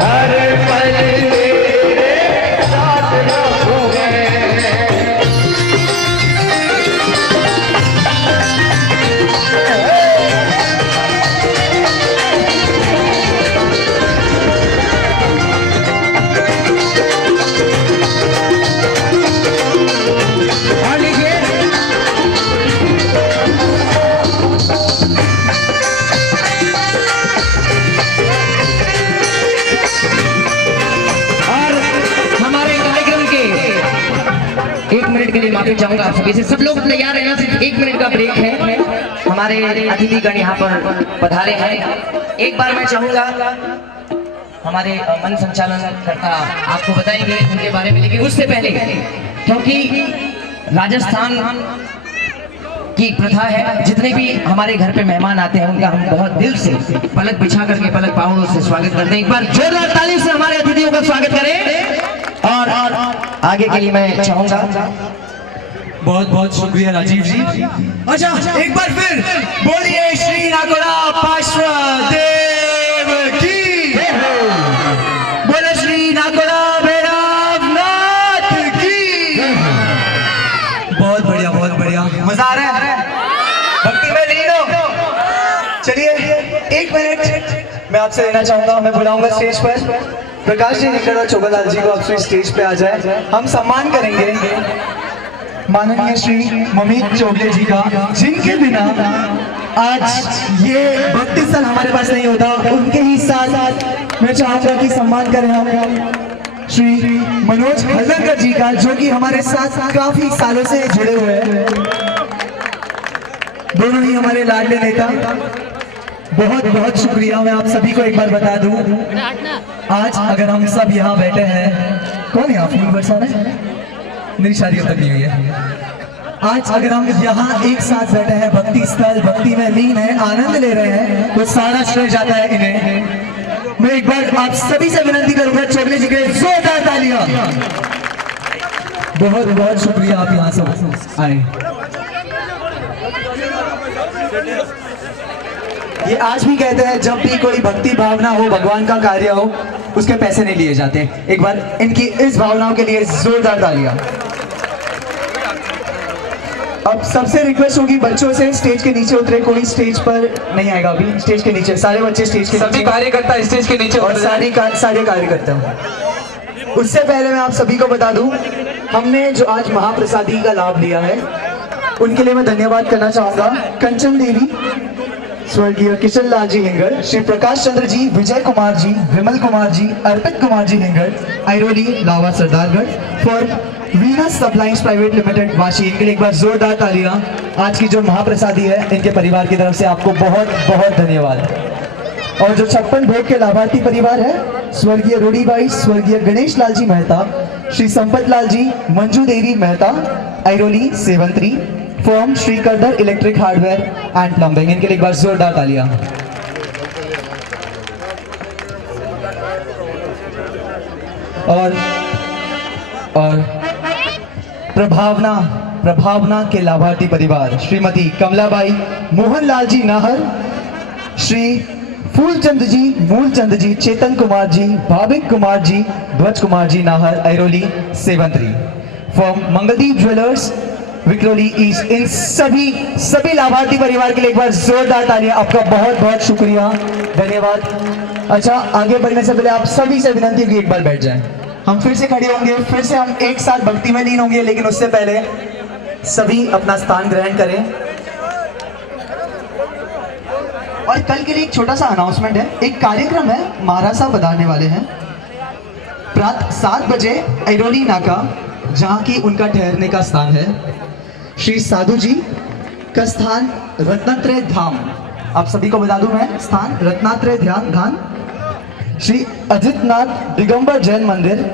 हर पल तेरे साथ रखूंगा। के लिए माफी चाहूंगा आप सभी से। सब लोग तैयार रहना, सिर्फ 1 मिनट का ब्रेक है। हमारे अतिथिगण यहाँ पर पधारे हैं। एक बार मैं चाहूंगा हमारे मन संचालन करता आपको बताएंगे उनके बारे में, लेकिन उससे पहले क्योंकि राजस्थान की प्रथा है, जितने भी हमारे घर पे मेहमान आते हैं उनका हम बहुत दिल से पलक बिछा करके पलक पाँव से स्वागत करते हैं। एक बार जोरदार ताली से हमारे अतिथियों का स्वागत करें। और आगे के लिए मैं चाहूंगा। बहुत बहुत शुक्रिया राजीव जी। अच्छा, एक बार फिर बोलिए श्री नागोरा पार्श्वदेव की, बोले श्री नागोरा भैरवनाथ की। बहुत बढ़िया, बहुत बढ़िया, मजा आ रहा है, भक्ति में लीन हो। चलिए 1 मिनट मैं आपसे लेना चाहूंगा। मैं बुलाऊंगा स्टेज पर प्रकाश जी निकट और चोगालाल जी को। आप स्टेज पे आ जाए। हम सम्मान करेंगे माननीय श्री ममीत चोगले जी का, जिनके बिना आज ये भक्ति स्थल हमारे पास नहीं होता। उनके ही साथ मैं चाहूंगा कि सम्मान करें हम श्री मनोज हल्लंकर जी का, जो कि हमारे साथ काफी सालों से जुड़े हुए हैं। दोनों ही हमारे लाडले नेता। बहुत बहुत शुक्रिया। मैं आप सभी को एक बार बता दूं, आज अगर हम सब यहाँ बैठे हैं, कौन है आप? बरसाना है, मेरी शादी अब तक नहीं हुई है। आज अगर हम यहाँ एक साथ बैठे हैं, भक्ति स्थल, भक्ति में लीन है, आनंद ले रहे हैं, तो सारा श्रेय जाता है इन्हें। मैं एक बार आप सभी से विनती करूंगा, चोगले जी के जोरदार तालियां। बहुत बहुत शुक्रिया आप यहाँ से आए। ये आज भी कहते हैं, जब भी कोई भक्ति भावना हो, भगवान का कार्य हो, उसके पैसे नहीं लिए जाते। एक बार इनकी इस भावनाओं के लिए जोरदार तालियां। अब सबसे रिक्वेस्ट होगी बच्चों से, स्टेज के नीचे उतरे। कोई स्टेज पर नहीं आएगा अभी। स्टेज के नीचे सारे बच्चे, स्टेज के सभी कार्यकर्ता स्टेज के नीचे, और सारे कार्यकर्ता। उससे पहले मैं आप सभी को बता दूं, हमने जो आज महाप्रसादी का लाभ लिया है, उनके लिए मैं धन्यवाद करना चाहूंगा कंचन देवी, स्वर्गीय Kishan Lal ji Hingad, Shri Prakash Chandra ji, Vijay Kumar ji, Vimal Kumar ji, Arpit Kumar ji Hingad, Airoli Lava Sardargarh, for Venus supplies private limited Vashi. इनके लिए एक बार जोरदार तालियां। आज की जो महाप्रसादी है, इनके परिवार की तरफ से आपको बहुत बहुत धन्यवाद। और जो 56 भोग के लाभार्थी परिवार है, स्वर्गीय रूढ़ीबाई, स्वर्गीय Ganesh Lal ji Mehta, Shri Sampat Lal ji, Manju Devi Mehta, Airoli Sevantri, firm Shri Kardar electric hardware and plumbing. इनके लिए एक बार जोरदार तालियां। और प्रभावना के लाभार्थी परिवार, श्रीमती कमलाबाई, मोहनलाल जी नाहर, श्री फूलचंद जी, मूलचंद जी, चेतन Kumar ji, Bhavik Kumar ji, Dhwaj Kumar ji Nahar, Airoli Sevantri, firm Mangaldeep jewellers, Vikhroli east. इन सभी लाभार्थी परिवार के लिए एक बार जोरदार तालियां। आपका बहुत बहुत शुक्रिया, धन्यवाद। अच्छा, आगे बढ़ने से पहले आप सभी से विनती है कि एक बार बैठ जाएं। हम फिर से खड़े होंगे, फिर से हम एक साथ भक्ति में लीन होंगे, लेकिन उससे पहले सभी अपना स्थान ग्रहण करें। और कल के लिए एक छोटा सा अनाउंसमेंट है। एक कार्यक्रम है, महाराज साहब बताने वाले हैं। प्रातः 7 बजे आइरोली नाका, जहाँ की उनका ठहरने का स्थान है, श्री साधु जी का स्थान रत्नात्रय धाम। आप सभी को बता दूं मैं, स्थान रत्नात्रय ध्यान, श्री अजितनाथ दिगंबर जैन मंदिर,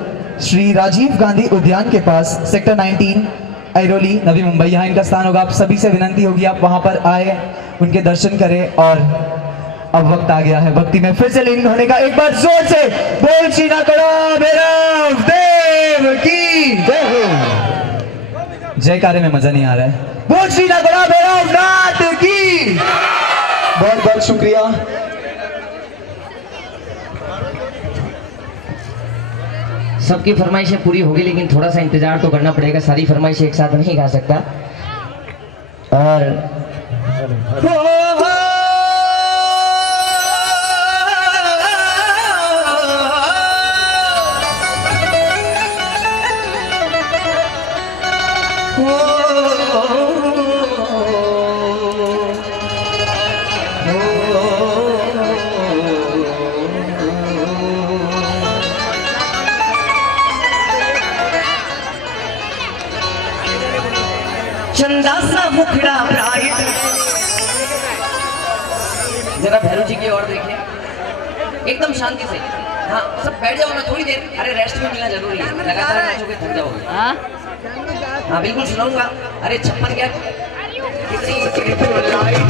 श्री राजीव गांधी उद्यान के पास, सेक्टर 19, आइरोली, नवी मुंबई। यहाँ इनका स्थान होगा। आप सभी से विनती होगी आप वहां पर आए, उनके दर्शन करें। और अब वक्त आ गया है भक्ति में फिर से लीन होने का। एक बार जोर से बोल श्री नागोरा भैरव देव की जयकारे में मजा नहीं आ रहा है। बोल श्री नागोरा भैरवनाथ की। बहुत बहुत शुक्रिया। सबकी फरमाइशें पूरी होगी, लेकिन थोड़ा सा इंतजार तो करना पड़ेगा, सारी फरमाइशें एक साथ नहीं गा सकता। और चंदा सा मुखड़ा ब्राइट, जरा भैरू जी की ओर देखिए, एकदम शांति से। हाँ सब बैठ जाओ ना थोड़ी देर, अरे रेस्ट भी मिलना जरूरी है, लगातार नाचोगे थक जाओगे। हाँ बिल्कुल सुनाऊंगा। अरे छप्पन क्या कितनी लाइट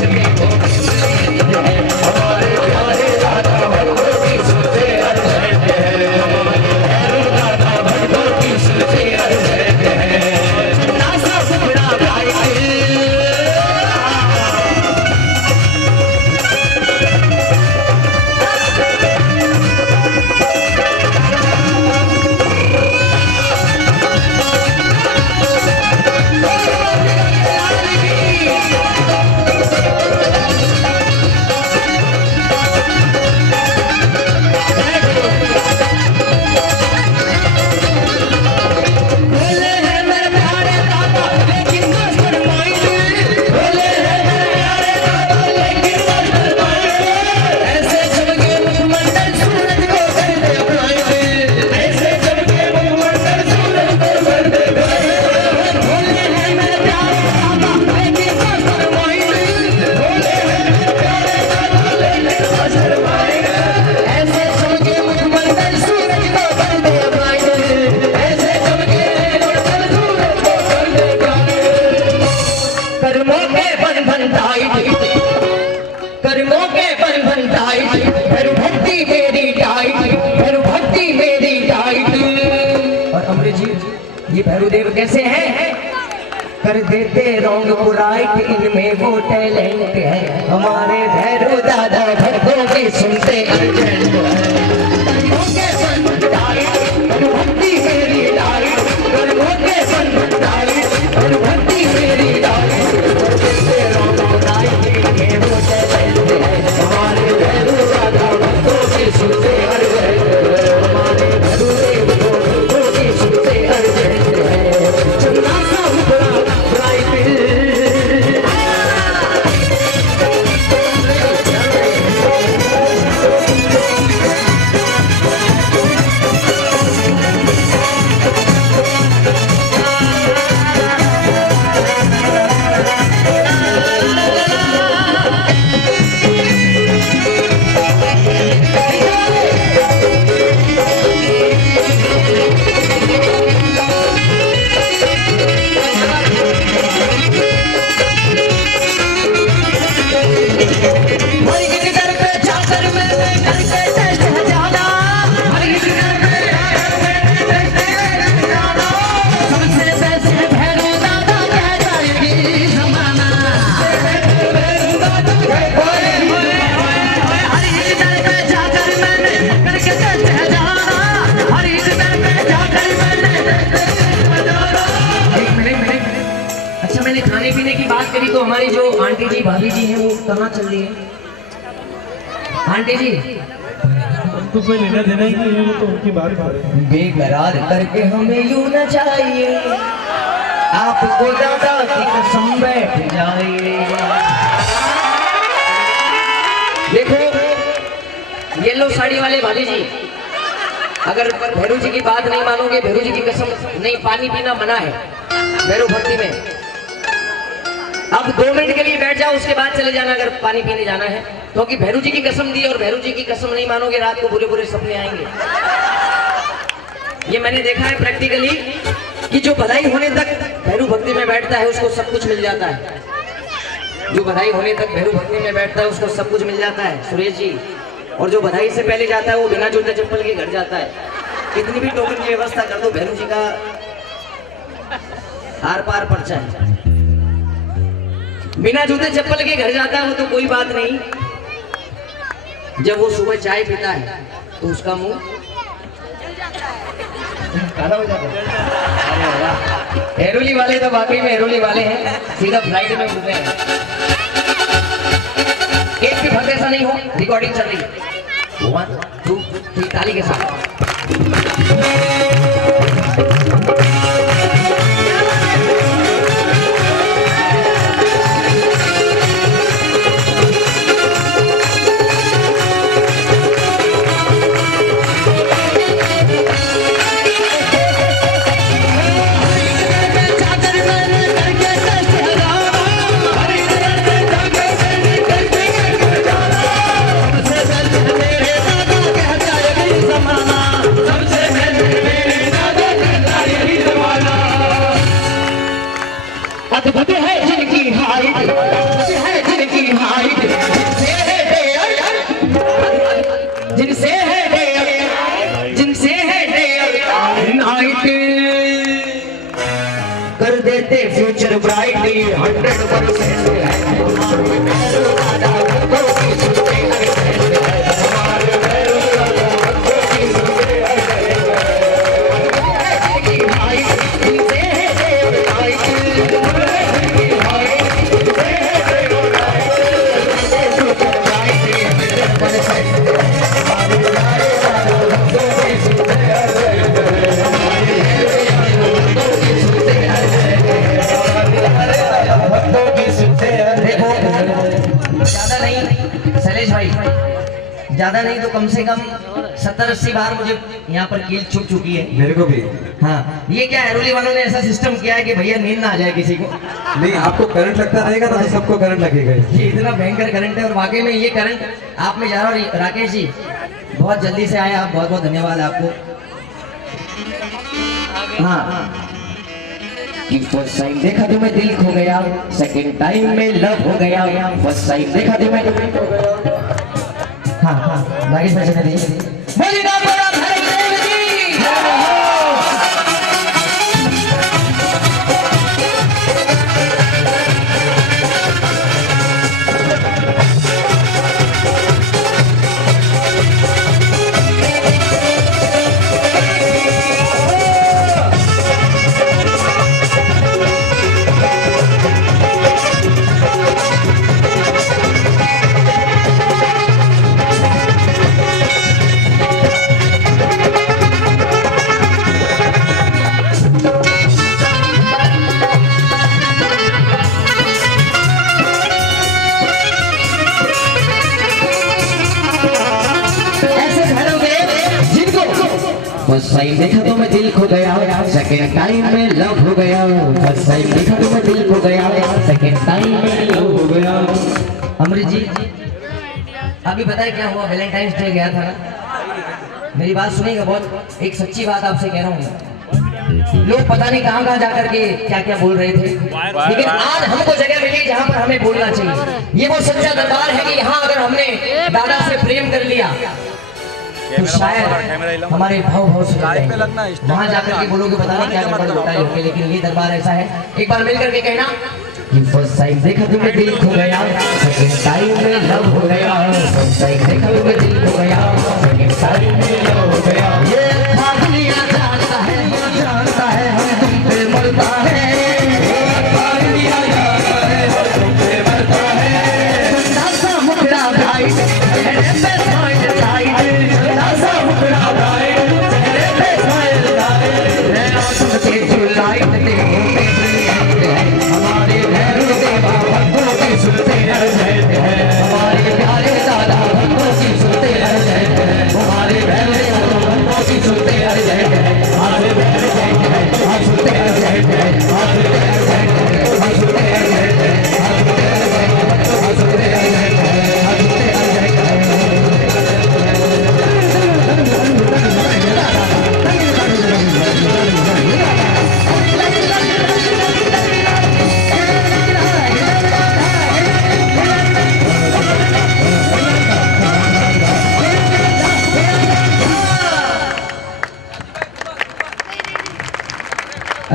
ये भैरूदेव कैसे हैं? कर देते रॉन्ग राइट, इनमें वो टैलेंट है। हमारे भैरू दादा भक्तों की सुनते अर्जेंट भक्ति मेरी लाइट, कर्मों के भक्ति मेरी लाइट, कर देते रॉन्ग राइट, इनमें वो टैलेंट है। हमारे भैरू दादा भक्तों की सुनते अर्जेंट, हमारे भैरूदेव भक्तों की सुनते अर्जेंट। खाने पीने की बात करी तो हमारी जो आंटी जी भाभी जी हैं वो कहाँ चल रही है? आंटी जी उनको कोई लेना देना ही नहीं है, वो तो उनकी बात कर रहे हैं। बेकरार करके हमें यूं न चाहिए, आपको दादा की कसम बैठ जाइए। देखो येलो साड़ी वाले भाभी जी, अगर भैरू जी की बात नहीं मानोगे, भैरू जी की कसम नहीं, पानी पीना मना है भैरू भक्ति में। अब 2 मिनट के लिए बैठ जाओ, उसके बाद चले जाना अगर पानी पीने जाना है, क्योंकि भैरू जी की कसम दी और भैरू जी की कसम नहीं मानोगे, रात को बुरे बुरे सपने आएंगे। ये मैंने देखा है प्रैक्टिकली कि जो बधाई होने तक भैरू भक्ति में बैठता है उसको सब कुछ मिल जाता है। जो बधाई होने तक भैरू भक्ति में बैठता है उसको सब कुछ मिल जाता है सुरेश जी, और जो बधाई से पहले जाता है वो बिना जूते चप्पल के घर जाता है। कितनी भी टोकन की व्यवस्था कर दो, भैरू जी का आर पार पर्चा है। बिना जूते चप्पल के घर जाता है वो तो कोई बात नहीं, जब वो सुबह चाय पीता है तो उसका मुंह गाना बजा दो। अरे वाह, एरोली वाले तो वाकई में एरोली वाले हैं, सीधा फ्लाइट में उड़ रहे हैं। एक भी भक्त ऐसा नहीं हो, रिकॉर्डिंग चल रही है। 1 2 3 ताली के साथ। अद्भुत है जिनकी हाइट, है जिनकी हाइट, जिनसे है जिनसे है नाइट, कर देते फ्यूचर ब्राइट 100% ज्यादा नहीं तो कम से कम 70-80 बार मुझे यहाँ पर कील छुप चुकी है। मेरे को भी। हाँ, ये क्या एरोली वालों ने ऐसा सिस्टम किया है कि भैया नींद ना आ जाए किसी को। नहीं, आपको करंट लगता रहेगा ना तो सबको करंट लगेगा। ये इतना भयंकर करंट है और वाकई में ये करंट आप में जा रहा है। राकेश जी बहुत जल्दी से आए आप, बहुत बहुत धन्यवाद आपको। हाँ, फर्स्ट टाइम देखा तो मैं दिल खो गया, सेकंड टाइम में लव हो गया, फर्स्ट टाइम देखा तो मैं। हाँ हाँ, राकेश भाई से बोलिए ना बड़ा धर्मदेव जी। फर्स्ट टाइम देखा तो मैं दिल खो गया, सेकंड टाइम में लव हो गया, फर्स्ट टाइम देखा तो मैं दिल खो गया, सेकंड टाइम में लव हो गया। अमृत जी अभी बताए क्या हुआ, वैलेंटाइंस डे गया था ना, मेरी बात सुनिएगा, बहुत एक सच्ची बात आपसे कह रहा हूँ। लोग पता नहीं कहाँ जाकर के क्या क्या बोल रहे थे, लेकिन आज हमको जगह मिली जहाँ पर हमें बोलना चाहिए। ये वो सच्चा दरबार है कि यहाँ अगर हमने दादा से प्रेम कर लिया तो शायद हमारे भाव से वहां जाकर के बोलोगे पता नहीं क्या गड़बड़ होता है, लेकिन ये दरबार ऐसा है। एक बार मिलकर के कहना कि फर्स्ट टाइम देखा तुम्हें दिल खो गया, सेकंड टाइम में लव हो गया, फर्स्ट टाइम देखा तुम्हें दिल खो गया, सेकंड टाइम में लव हो गया। ये पागलिया जानता है हम तुम पे मरता है, पागलिया जानता है हम तुम पे मरता है। नासा मुखड़ा भाई चेहरे पे स्माइल लाइट, नासा मुखड़ा भाई चेहरे पे स्माइल लाइट, है आंखों के जो लाइट दे हमारे भैरव देवा भक्तों की सुनते हर जयते हैं, हमारे प्यारे दादा भक्तों की सुनते हर जयते हैं, हमारे भैरव देवा भक्तों की सुनते हर जयते हैं, हमारे भैरव जयते हैं, हम सुनते हर जयते हैं, हम सुनते हर जयते हैं, हम सुनते हर जयते हैं, हम सुनते हर जयते हैं, हम सुनते हर जयते हैं, हम सुनते हर जयते हैं।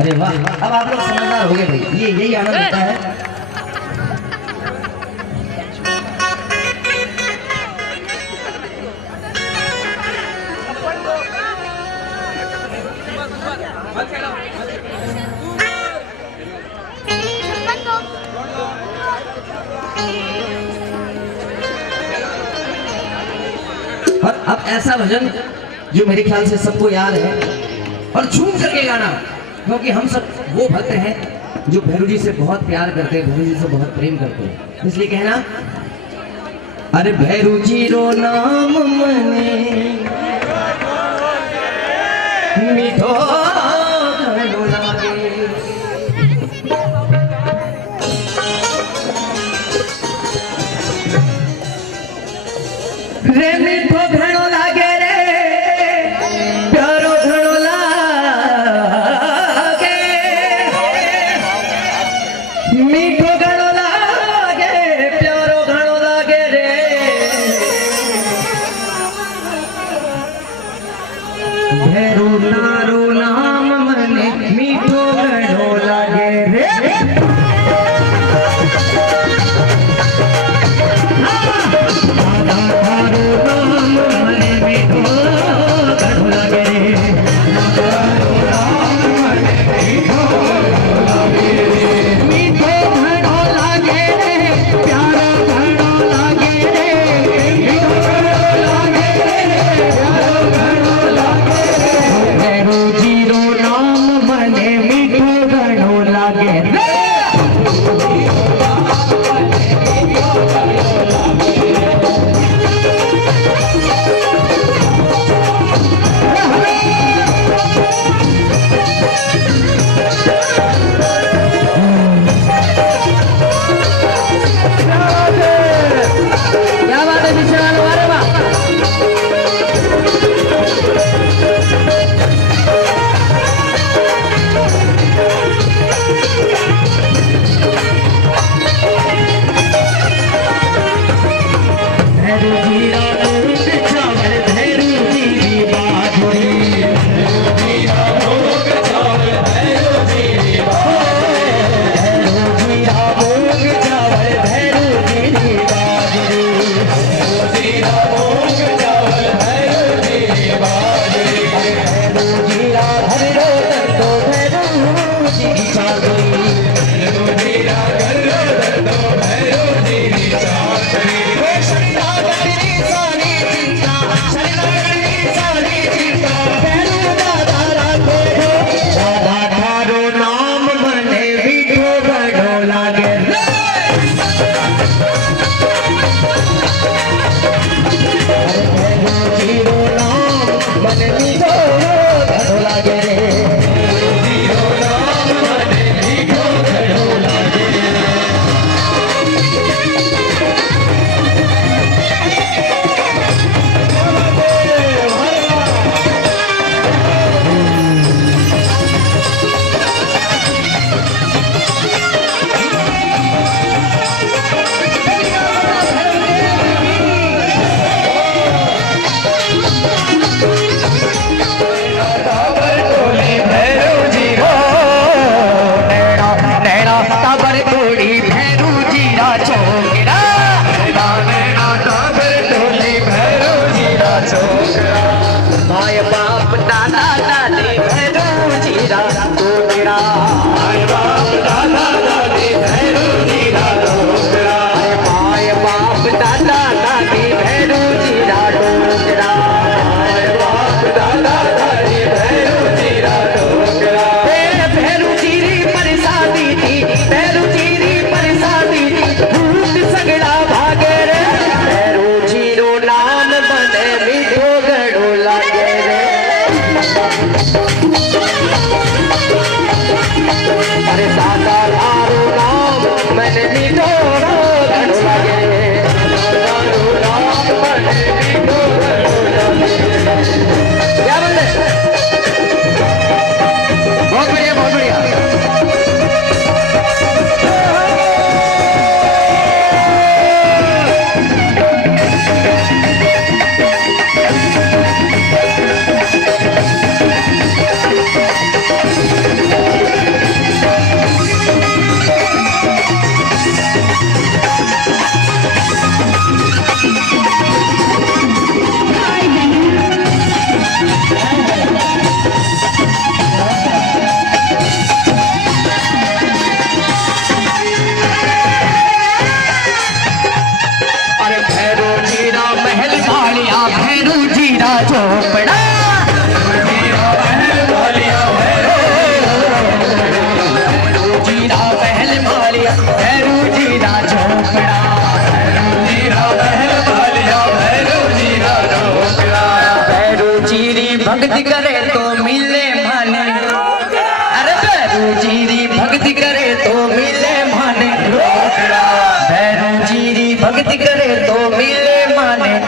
अरे वाह, अब आप लोग समझदार हो गए भाई, ये यही आनंद होता है। अब ऐसा भजन जो मेरे ख्याल से सबको याद है और झूम करके गाना, क्योंकि हम सब वो भक्त हैं जो भैरू जी से बहुत प्यार करते हैं, भैरू जी से बहुत प्रेम करते हैं। इसलिए कहना, अरे भैरू जी रो नाम मने मीठो घणो लागे, रे मीठो घणो लागे रे प्यारो घणो लागे, मीठो घणो लागे प्यारो घणो लागे रे, भैरू तारो नाम मने मीठो घणो लागे रे। भक्ति करे तो मिले माने, अरे भैरू जीरी भक्ति करे तो मिले माने, भैरू जीरी भक्ति करे तो मिले माने।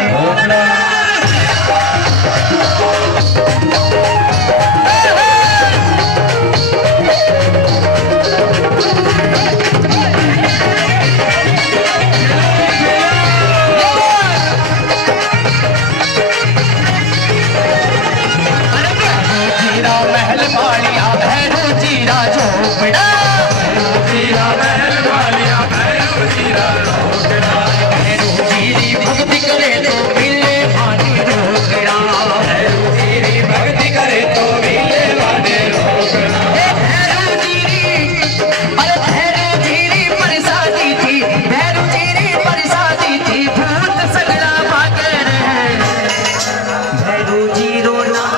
महल मालिया भैरू जीरा झोपड़ा, जीरा महल मालिया भैरू जीरा झोपड़ा, भैरू जीरी भक्ति करे तो मिले माने रोकड़ा, भैरू जीरी भक्ति करे तो मिले माने रोकड़ा। भैरू जीरी, अरे भैरू जीरी परसादी थी, भैरू जीरी परसादी थी, भूत सगड़ा भागे रहे, भैरू जीरो ना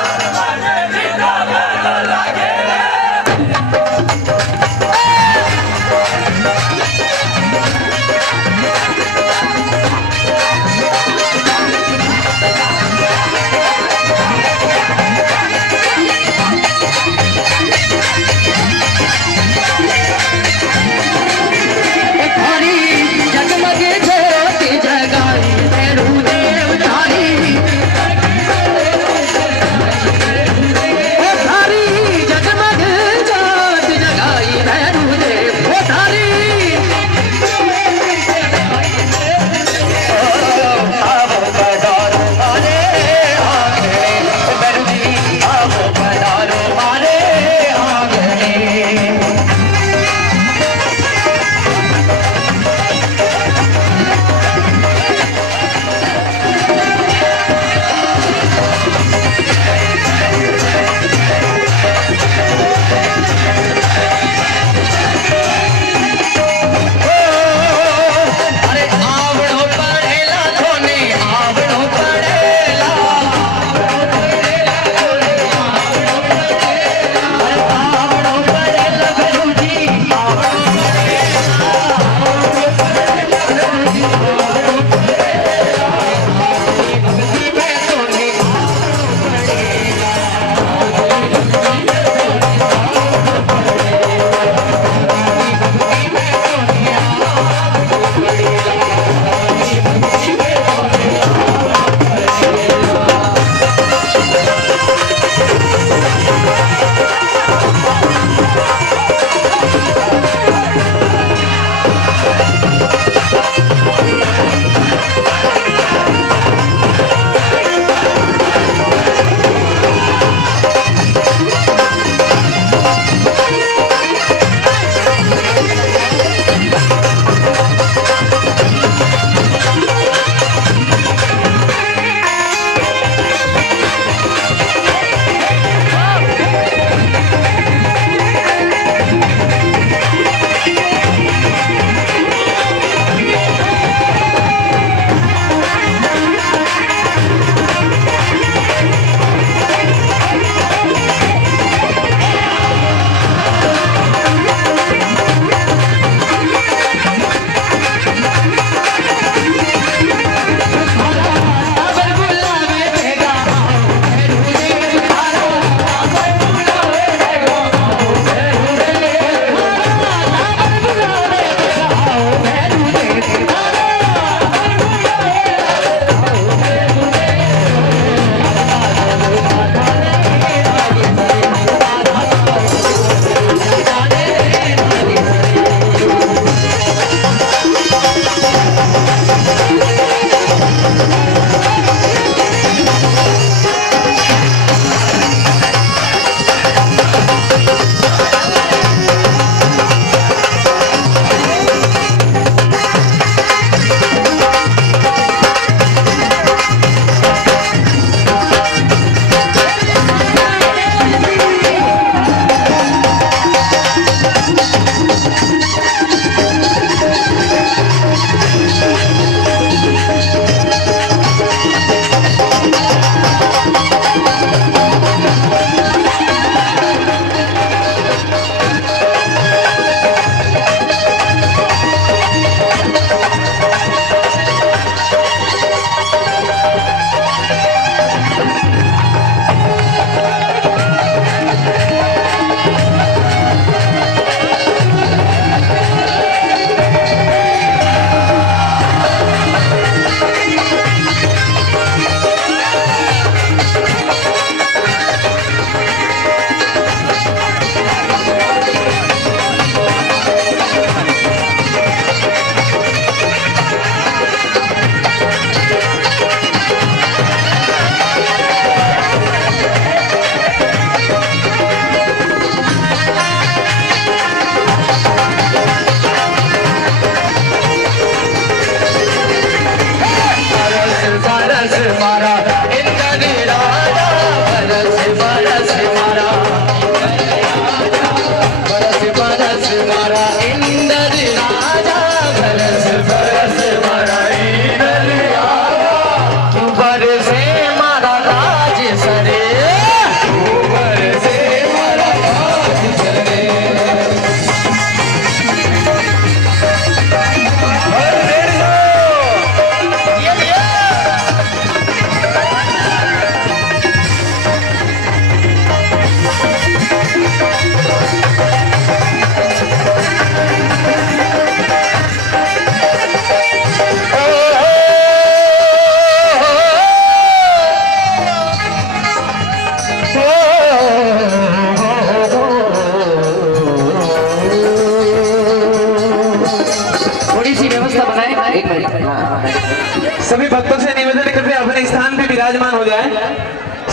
सभी भक्तों से निवेदन करते हैं अपने स्थान पे विराजमान हो जाए।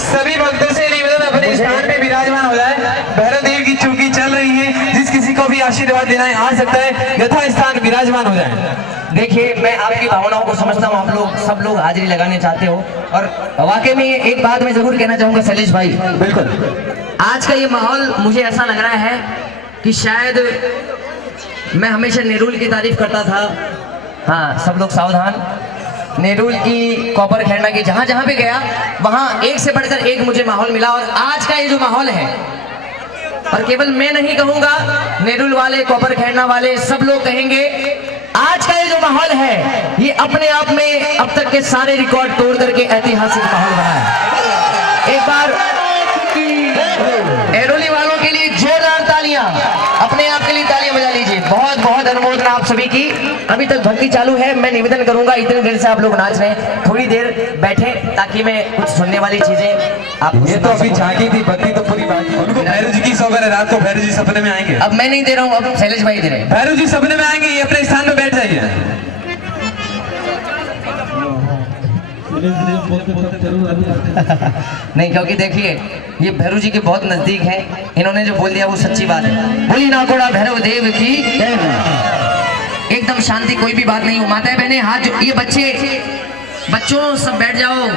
सभी भक्तों से निवेदन अपने स्थान पे विराजमान हो जाए। भैरव देव की चौकी चल रही है, जिस किसी को भी आशीर्वाद देना है आ सकता है, यथा स्थान विराजमान हो जाए। देखिए, मैं आपकी भावनाओं को समझता हूँ, आप लोग सब लोग हाजिरी लगाने चाहते हो, और वाकई में एक बात मैं जरूर कहना चाहूंगा शैलेश भाई, बिल्कुल आज का ये माहौल मुझे ऐसा लग रहा है कि शायद मैं हमेशा नेरुल की तारीफ करता था। हाँ, सब लोग सावधान। नेरुल की, कॉपर खेड़ना की, जहां जहां भी गया वहां एक से बढ़कर एक मुझे माहौल मिला। और आज का ये जो माहौल है, और केवल मैं नहीं कहूंगा, नेरुल वाले, कॉपर खेड़ना वाले सब लोग कहेंगे, आज का ये जो माहौल है ये अपने आप में अब तक के सारे रिकॉर्ड तोड़ करके ऐतिहासिक माहौल बना है। एक बार एरोली वालों के लिए जोरदार तालियां, अपने आप के लिए तालियां बजा लीजिए। बहुत बहुत अनुमोदन आप सभी की। अभी तक भक्ति चालू है, मैं निवेदन करूंगा, इतनी देर से आप लोग नाच रहे हैं, थोड़ी देर बैठे ताकि मैं कुछ सुनने वाली चीजें आप। ये तो अभी झांकी थी, भक्ति तो पूरी बाकी। उनको भैरव जी की सौगंध है, रात को भैरव जी सपने में आएंगे। अब मैं नहीं दे रहा हूँ, अब शैलेश भाई दे रहे हैं। भैरव जी सपने में आएंगे, ये अपने स्थान पे बैठ जाइए। नहीं, क्योंकि देखिए ये भैरव जी के बहुत नजदीक है, इन्होंने जो बोल दिया वो सच्ची बात है। बोली नाकोड़ा भैरव देव की, एकदम शांति, कोई भी बात नहीं हो। माताएं बहने हाथ जो, ये बच्चों सब बैठ जाओ,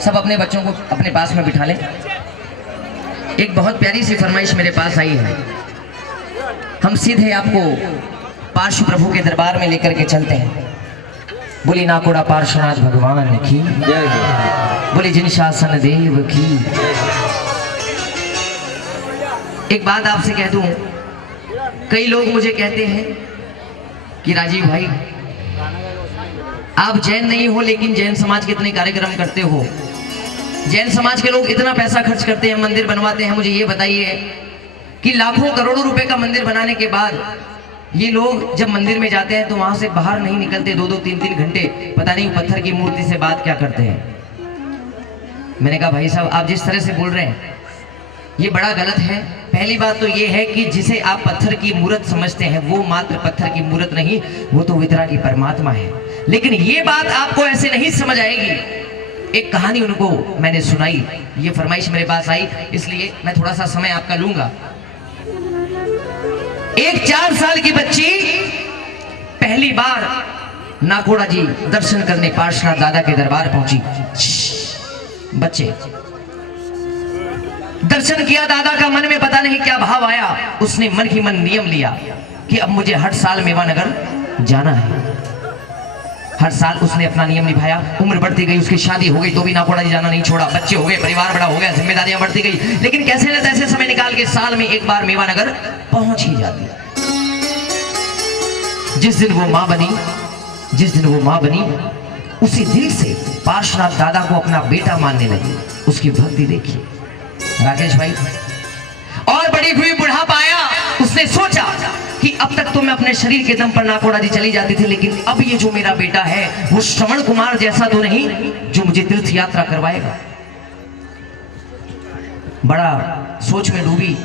सब अपने बच्चों को अपने पास में बिठा लें। एक बहुत प्यारी सी फरमाइश मेरे पास आई है, हम सीधे आपको पार्श्व प्रभु के दरबार में लेकर के चलते हैं। बोली नाकोड़ा पार्श्वनाथ भगवान की, बोली जिन शासन देव की। एक बात आपसे कह दूं, कई लोग मुझे कहते हैं कि राजीव भाई आप जैन नहीं हो लेकिन जैन समाज के इतने कार्यक्रम करते हो, जैन समाज के लोग इतना पैसा खर्च करते हैं, मंदिर बनवाते हैं, मुझे ये बताइए कि लाखों करोड़ों रुपए का मंदिर बनाने के बाद ये लोग जब मंदिर में जाते हैं तो वहां से बाहर नहीं निकलते, 2-2, 3-3 घंटे पता नहीं पत्थर की मूर्ति से बात क्या करते हैं। मैंने कहा भाई साहब आप जिस तरह से बोल रहे हैं ये बड़ा गलत है। पहली बात तो ये है कि जिसे आप पत्थर की मूर्त समझते हैं वो मात्र पत्थर की मूर्त नहीं, वो तो वितरागी परमात्मा है। लेकिन ये बात आपको ऐसे नहीं समझ आएगी। एक कहानी उनको मैंने सुनाई, ये फरमाइश मेरे पास आई, इसलिए मैं थोड़ा सा समय आपका लूंगा। एक 4 साल की बच्ची पहली बार नाकोड़ा जी दर्शन करने पार्श्वनाथ दादा के दरबार पहुंची। बच्चे दर्शन किया दादा का, मन में पता नहीं क्या भाव आया, उसने मन ही मन नियम लिया कि अब मुझे हर साल मेवानगर जाना है। हर साल उसने अपना नियम निभाया। उम्र बढ़ती गई, उसकी शादी हो गई तो भी नाकोड़ा जी जाना नहीं छोड़ा। बच्चे हो गए, परिवार बड़ा हो गया, जिम्मेदारियां बढ़ती गई, लेकिन कैसे न तैसे समय निकाल के साल में एक बार मेवानगर पहुंच ही जाती। जिस दिन वो मां बनी उसी दिन से पार्श्वनाथ दादा को अपना बेटा मानने लगी। उसकी भक्ति देखिए राकेश भाई। और बड़ी हुई बुढ़ापा आया, उसने सोचा कि अब तक तो मैं अपने शरीर के दम पर नाकोड़ा जी चली जाती थी, लेकिन अब ये जो मेरा बेटा है वो श्रवण कुमार जैसा तो नहीं जो मुझे तीर्थ यात्रा करवाएगा। बड़ा सोच में डूबी,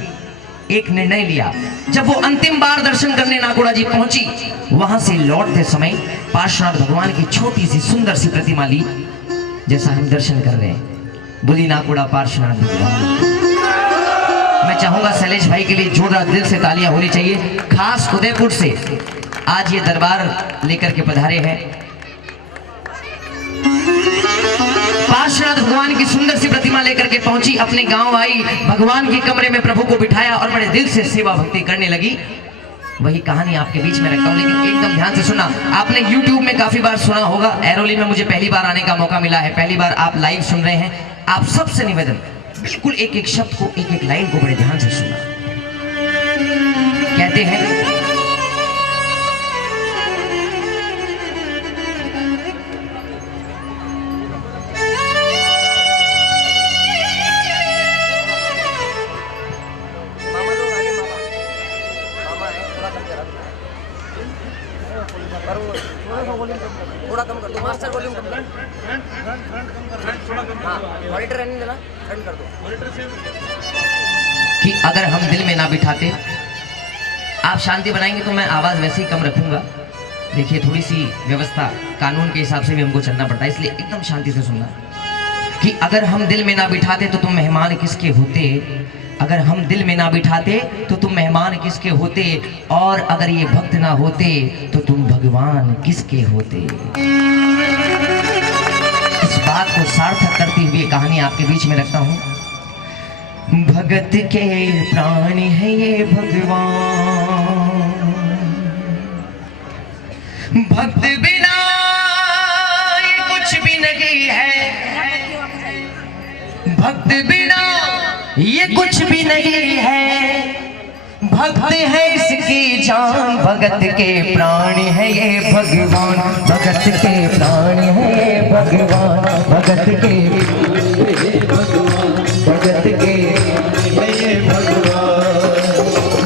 एक निर्णय लिया। जब वो अंतिम बार दर्शन करने नाकोड़ा जी पहुंची, वहां से लौटते समय पार्श्वनाथ भगवान की छोटी सी सुंदर सी प्रतिमा ली, जैसा हम दर्शन कर रहे हैं। बोली नाकोड़ा पार्श्वनाथ भगवान। मैं चाहूंगा शैलेश भाई के लिए जोरदार दिल से तालियां होनी चाहिए। खास उदयपुर से आज ये दरबार लेकर के पधारे हैं। पार्श्वनाथ भगवान की सुंदर सी प्रतिमा लेकर के पहुंची, अपने गांव आई, भगवान के कमरे में प्रभु को बिठाया और बड़े दिल से सेवा भक्ति करने लगी। वही कहानी आपके बीच में रखता हूं, लेकिन एकदम ध्यान से सुनना। आपने YouTube में काफी बार सुना होगा, एरोली में मुझे पहली बार आने का मौका मिला है, पहली बार आप लाइव सुन रहे हैं। आप सबसे निवेदन, बिल्कुल एक एक शब्द को, एक एक लाइन को बड़े ध्यान से सुनना। कहते हैं थोड़ा कम कर दो मास्टर, वॉल्यूम कम कर, मॉनिटर रहने देना, ठंड कर दो। कि अगर हम दिल में ना बिठाते, आप शांति बनाएंगे तो मैं आवाज वैसे ही कम रखूंगा, देखिए थोड़ी सी व्यवस्था कानून के हिसाब से भी हमको चलना पड़ता है, इसलिए एकदम शांति से सुनना कि अगर हम दिल में ना बिठाते तो तुम मेहमान किसके होते, अगर हम दिल में ना बिठाते तो तुम मेहमान किसके होते, और अगर ये भक्त ना होते तो तुम भगवान किसके होते। इस बात को सार्थक करती हुई कहानी आपके बीच में रखता हूँ। भगत के प्राण है ये भगवान, भक्त बिना ये कुछ भी नहीं है, भक्त बिना ये कुछ भी नहीं है, भक्त है इसकी जान, भगत के प्राण है ये भगवान, भगत के प्राण है ये भगवान, भगत के भगत के ये भगवान,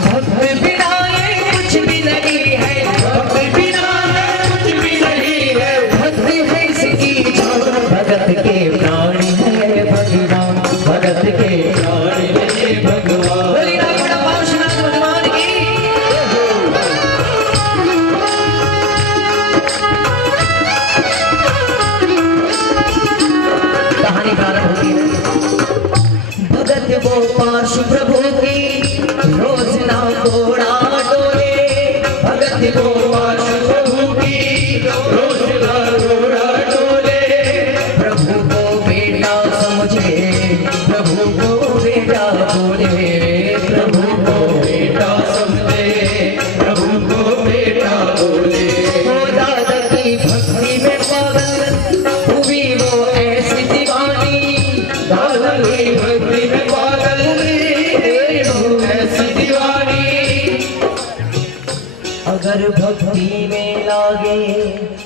भक्त बिना ये कुछ भी नहीं है, भक्त बिना कुछ भी नहीं है, भक्त है इसकी जान, भगत के प्राण है ये भगवान, भगत के प्राण है ये भगवान। बोलिए ना बड़ा पावनाथ भगवान की। कहानी प्रारंभ होती है। भगत वो पार्श प्रभु की रोज ना घोड़ा डोले, भगत वो पार्श प्रभु की रोज ना घोड़ा डोले, प्रभु को बेटा समझे, प्रभु को बेटा बोले, प्रभु को बेटा समझे, प्रभु को बेटा बोले। वो दादा की भक्ति में पागल हुई वो ऐसी दीवानी, दादा की भक्ति में पागल हुई वो ऐसी दीवानी। अगर भक्ति में लागे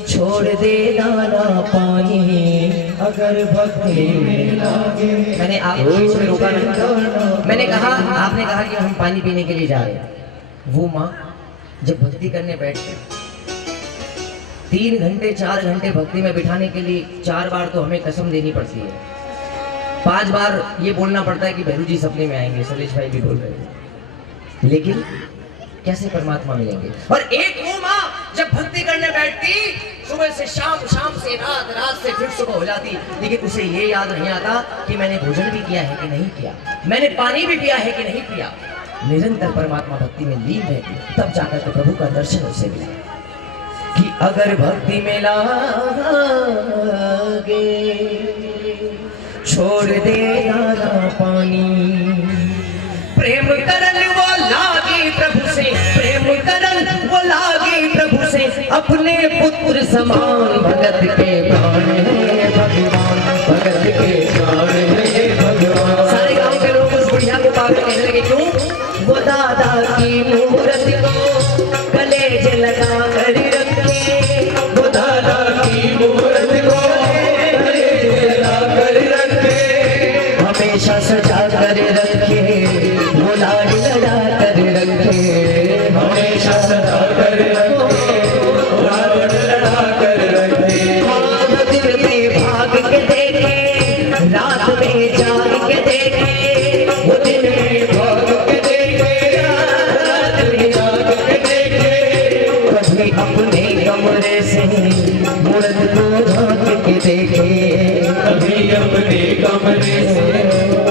छोड़ दे दाना पानी, अगर भक्ति में लागे। मैंने आपको बीच में रोका नहीं, मैंने कहा, आपने कहा कि हम पानी पीने के लिए जा रहे हैं। वो माँ जब भक्ति करने बैठते 3 घंटे 4 घंटे भक्ति में बिठाने के लिए 4 बार तो हमें कसम देनी पड़ती है, 5 बार ये बोलना पड़ता है कि भैरू जी सपने में आएंगे, सलेश भाई भी बोल रहे हैं, लेकिन कैसे परमात्मा मिलेंगे। और एक वो माँ जब भक्ति करने बैठती सुबह से शाम, शाम से रात, रात से फिर सुबह हो जाती, लेकिन उसे ये याद नहीं आता कि मैंने भोजन भी किया है कि नहीं किया, मैंने पानी भी पिया है कि नहीं पिया। निरंतर परमात्मा भक्ति में लीन रहती, तब जाकर के प्रभु का दर्शन उससे मिला। कि अगर भक्ति में लागे छोड़ दे दाना पानी, प्रेम करन वो लागी प्रभु से, प्रेम करन वो लागी प्रभु से, अपने पुत्र समान, भगत के प्राण है भगवान, भगत के प्राण है भगवान। सारे गांव के लोग उस बुढ़िया को पाकर कहने लगे, क्यों? वो दादा की मूर्ति को कलेज लगा कर रखे, वो दादा की मूर्ति को कलेज लगा कर रखे, हमेशा सजा कर रखे, वो लाड लगा कर रखे, हमेशा सजा कर रखे, लाड लगा कर रखे। हाँ, दिन में भाग के देखे, रात में जाग के देखे, वो दिन में भाग के देखे, रात में जाग के देखे, कभी अपने कमरे से मूर्त को झांक के देखे, कभी अपने कमरे से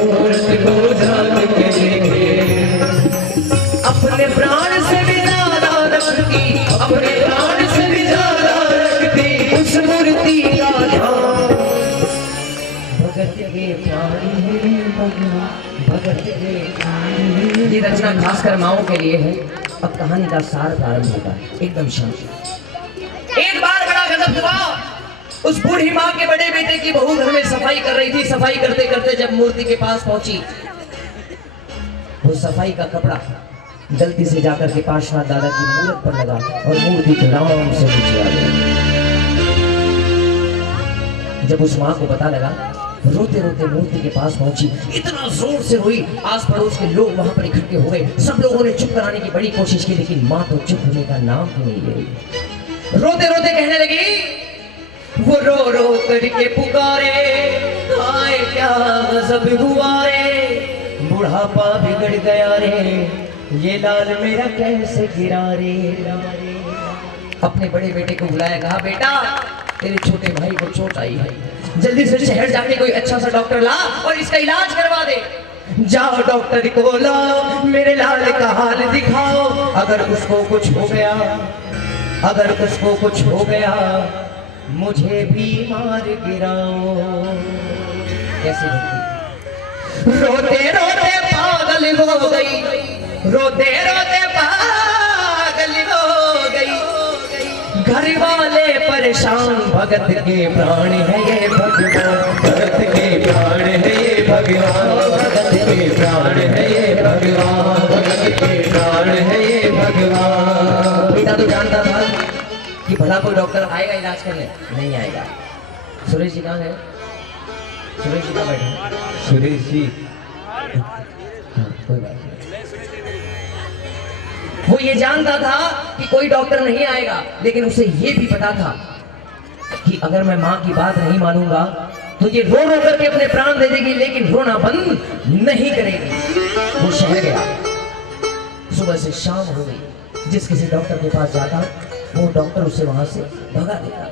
मूर्त को झांक के देखे। अपने प्राण से भी ज्यादा रखती, अपने प्राण से भी ज्यादा रखती उस मूर्ति का ध्यान, भगत के प्राण है भगवान, भगत के प्राण। ये रचना खासकर माओ के लिए है। अब कहानी का सार प्रारंभ होता है, एकदम शांत। एक बार बड़ा गजब हुआ, उस बूढ़ी माँ के बड़े बेटे की बहू घर में सफाई कर रही थी। सफाई करते करते जब मूर्ति के पास पहुंची, वो सफाई का कपड़ा गलती से जाकर के पार्श्वनाथ दादा की मूर्त पर लगा और मूर्ति धड़ाम से नीचे आ गई। जब उस माँ को पता लगा, रोते रोते मूर्ति के पास पहुंची, इतना जोर से रोई, आस पड़ोस के लोग वहां पर इकट्ठे हो गए। सब लोगों ने चुप कराने की बड़ी कोशिश की, लेकिन माँ तो चुप होने का नाम ही नहीं ले रही। रोते रोते कहने लगी, वो रो रो करके पुकारे, हाय क्या गजब हुआ रे, बुढ़ापा बिगड़ गया रे, ये लाल मेरा कैसे गिरा रे। अपने बड़े बेटे को बुलाया, कहा बेटा तेरे छोटे भाई को चोट आई है, जल्दी से शहर जाके कोई अच्छा सा डॉक्टर ला और इसका इलाज करवा दे। जाओ डॉक्टर को लाओ, मेरे लाल का हाल दिखाओ, अगर उसको कुछ हो गया, अगर उसको कुछ हो गया मुझे भी मार गिराओ। कैसे होती? रोते रोते पागल हो गई, रोते रोते पागल हो गई, घर वाले परेशान, भगत के प्राण है ये भगवान, भगत के प्राण है ये भगवान, भगत के प्राण है ये भगवान, भगत के प्राण है ये भगवान। बेटा तो जानता था कि भला कोई डॉक्टर आएगा इलाज करने, नहीं आएगा। सुरेश जी कहाँ है? सुरेश जी कहाँ बैठे? सुरेश जी हाँ, कोई बात नहीं। वो ये जानता था कि कोई डॉक्टर नहीं आएगा, लेकिन उसे ये भी पता था कि अगर मैं माँ की बात नहीं मानूंगा तो ये रो रो करके अपने प्राण दे देगी, लेकिन रोना बंद नहीं करेगी। वो शहर गया, सुबह से शाम हो गई, जिस किसी डॉक्टर के पास जाता वो डॉक्टर उसे वहां से भगा देता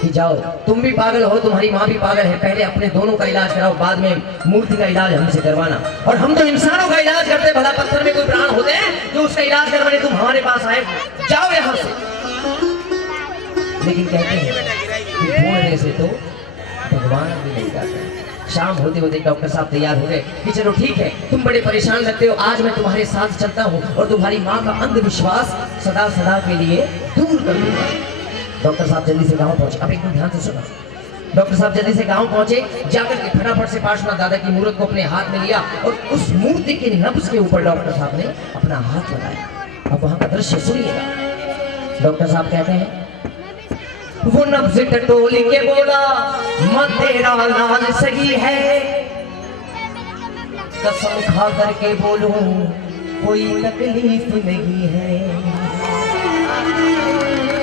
कि जाओ तुम भी पागल हो, तुम्हारी माँ भी पागल है, पहले अपने दोनों का इलाज कराओ, बाद में मूर्ति का इलाज हमसे करवाना। और हम तो इंसानों का इलाज करते, भला पत्थर में कोई प्राण होते हैं जो उसका इलाज करवाने तुम हमारे पास आए, जाओ यहाँ से। लेकिन कहते हैं कि ढूंढने से तो भगवान भी नहीं जाते। शाम होते होते डॉक्टर साहब तैयार हो गए कि चलो ठीक है, तुम बड़े परेशान लगते हो, आज मैं तुम्हारे साथ चलता हूँ और तुम्हारी माँ का अंधविश्वास सदा सदा के लिए दूर कर दूंगा। डॉक्टर साहब जल्दी से गांव पहुंचे। अब एकदम ध्यान से सुनो। डॉक्टर साहब जल्दी से गांव पहुंचे, जाकर के फटाफट से पार्श्वनाथ दादा की मूर्ति को अपने हाथ में लिया और उस मूर्ति के नब्ज के ऊपर डॉक्टर साहब ने अपना हाथ लगाया। अब वहां का दृश्य सुनिएगा। डॉक्टर साहब कहते हैं, वो नब्ज टटोल के बोला, मत तेरा लाल सही है, कसम खा करके बोलूं कोई तकलीफ नहीं है।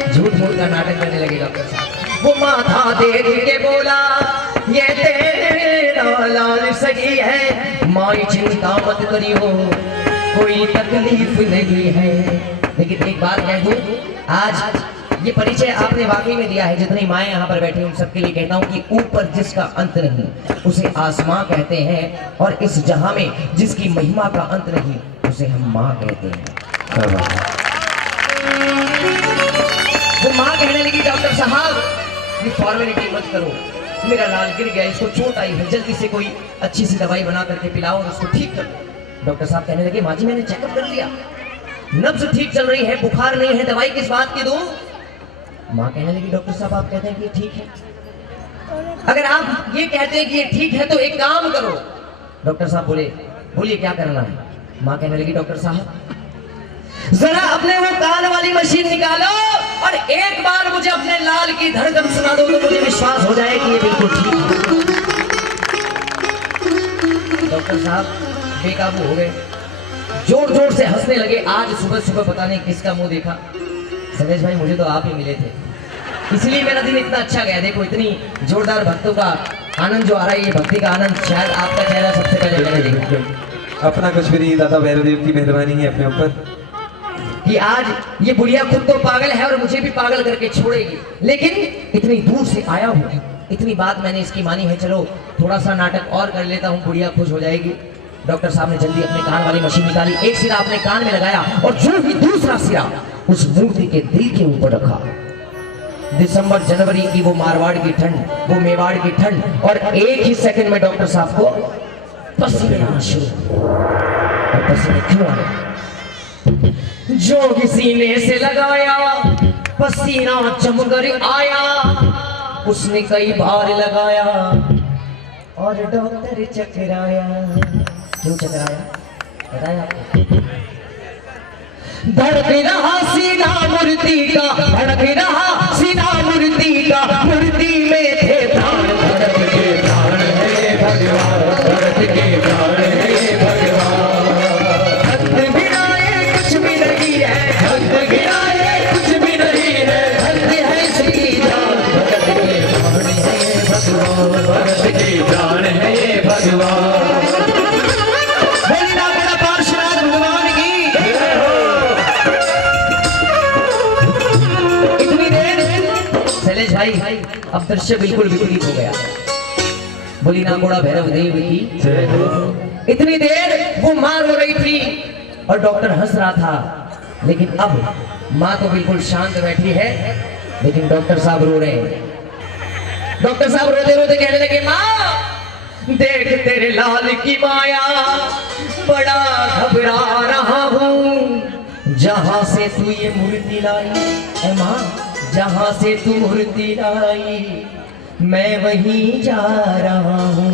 झूठ मूठ का नाटक करने लगे डॉक्टर साहब। वो माथा देख के बोला, ये तेरा लाल सही है, माई चिंता मत करियो कोई तकलीफ नहीं है। लेकिन एक बात कह दूं, आज ये परिचय आपने वाकई में दिया है। जितनी माएँ यहाँ पर बैठी उन सबके लिए कहता हूँ कि ऊपर जिसका अंत नहीं उसे आसमां कहते हैं, और इस जहां में जिसकी महिमा का अंत नहीं उसे हम माँ कहते हैं। वो माँ कहने लगी, डॉक्टर साहब ये फॉर्मेलिटी मत करो, मेरा लाल गिर गया, इसको चोट आई है, जल्दी से कोई अच्छी सी दवाई बना करके पिलाओ और उसको ठीक करो। डॉक्टर साहब कहने लगे, माँ जी मैंने चेकअप कर लिया, नब्ज ठीक चल रही है, बुखार नहीं है, दवाई किस बात की दूं? माँ कहने लगी, डॉक्टर साहब आप कहते हैं कि ये ठीक है, अगर आप ये कहते हैं कि ये ठीक है तो एक काम करो। डॉक्टर साहब बोले, बोलिए क्या करना है? माँ कहने लगी, डॉक्टर साहब जरा अपने वो कान वाली मशीन निकालो और एक बार मुझे अपने लाल की धड़कन सुना दो तो मुझे विश्वास हो जाए कि ये बिल्कुल ठीक है। डॉक्टर साहब बेकाबू हो गए, जोर जोर से हंसने लगे। आज सुबह सुबह पता नहीं किसका मुंह देखा, सनेश भाई मुझे तो आप ही मिले थे, इसलिए मेरा दिन इतना अच्छा गया। देखो इतनी जोरदार भक्तों का आनंद जो आ रहा है, ये भक्ति का आनंद शायद आपका चेहरा सबसे पहले मैंने देखा। अपना कुछ भी नहीं, दादा भैरवदेव की मेहरबानी है अपने ऊपर कि आज ये बुढ़िया खुद तो पागल है और मुझे भी पागल करके छोड़ेगी, लेकिन इतनी दूर से आया हूँ, इतनी बात मैंने इसकी मानी है, चलो थोड़ा सा नाटक और कर लेता हूँ, बुढ़िया खुश हो जाएगी। डॉक्टर साहब ने जल्दी अपने कान वाली मशीन निकाली, एक सिरा अपने कान में लगाया और जो ही दूसरा सिरा उस मूर्ति के दिल के ऊपर रखा। दिसंबर जनवरी की वो मारवाड़ की ठंड, वो मेवाड़ की ठंड, और एक ही सेकंड में डॉक्टर साहब को पसीने आना शुरू। और पसीने क्यों आए? जो सीने से लगाया पसीना जमकर आया, उसने कई बार लगाया और डॉक्टर चकराया। क्यों चकराया बताया आपको? धड़क रहा सीना मूर्ति का, धड़क रहा सीना मूर्ति का, मूर्ति में थे प्राण, धड़क के प्राण है भगवान, धड़क के प्राण है भगवान। भक्त गिराए कुछ भी नहीं है, भक्त गिराए कुछ भी नहीं है, भक्त है इसकी जान, भगत के प्राण है भगवान, भगत के प्राण है भगवान। बोली ना बड़ा पार्श्वनाथ भगवान की जय हो। दृश्य बिल्कुल विपरीत हो गया। बोली ना घोड़ा भैरव देव की। इतनी देर वो माँ रो रही थी और डॉक्टर हंस रहा था, लेकिन अब माँ तो बिल्कुल शांत बैठी है, लेकिन डॉक्टर साहब रो रहे हैं। डॉक्टर साहब रोते रोते कहने लगे, माँ देख तेरे लाल की माया, बड़ा घबरा रहा हूँ। जहां से तू ये मूर्ति लाई, ऐ माँ जहां से तू मूर्ति लाई, मैं वहीं जा रहा हूँ।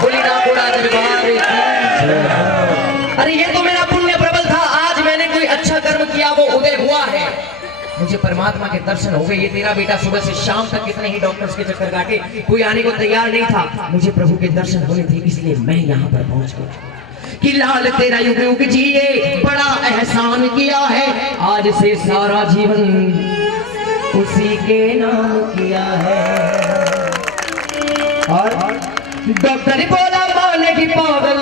बोली ना घोड़ा दरबार की। अरे ये तो मेरा पुण्य प्रबल था, आज मैंने कोई अच्छा कर्म किया, वो उदय हुआ है, मुझे परमात्मा के दर्शन हो गए। ये तेरा बेटा सुबह से शाम तक कितने ही डॉक्टर्स के चक्कर काटे, कोई आने को तैयार नहीं था, मुझे प्रभु के दर्शन होने थे, इसलिए मैं यहाँ पर पहुंच गया। कि लाल तेरा युग युग जिए, बड़ा एहसान किया है, आज से सारा जीवन उसी के नाम किया है। और डॉक्टर बोला माने की पागल,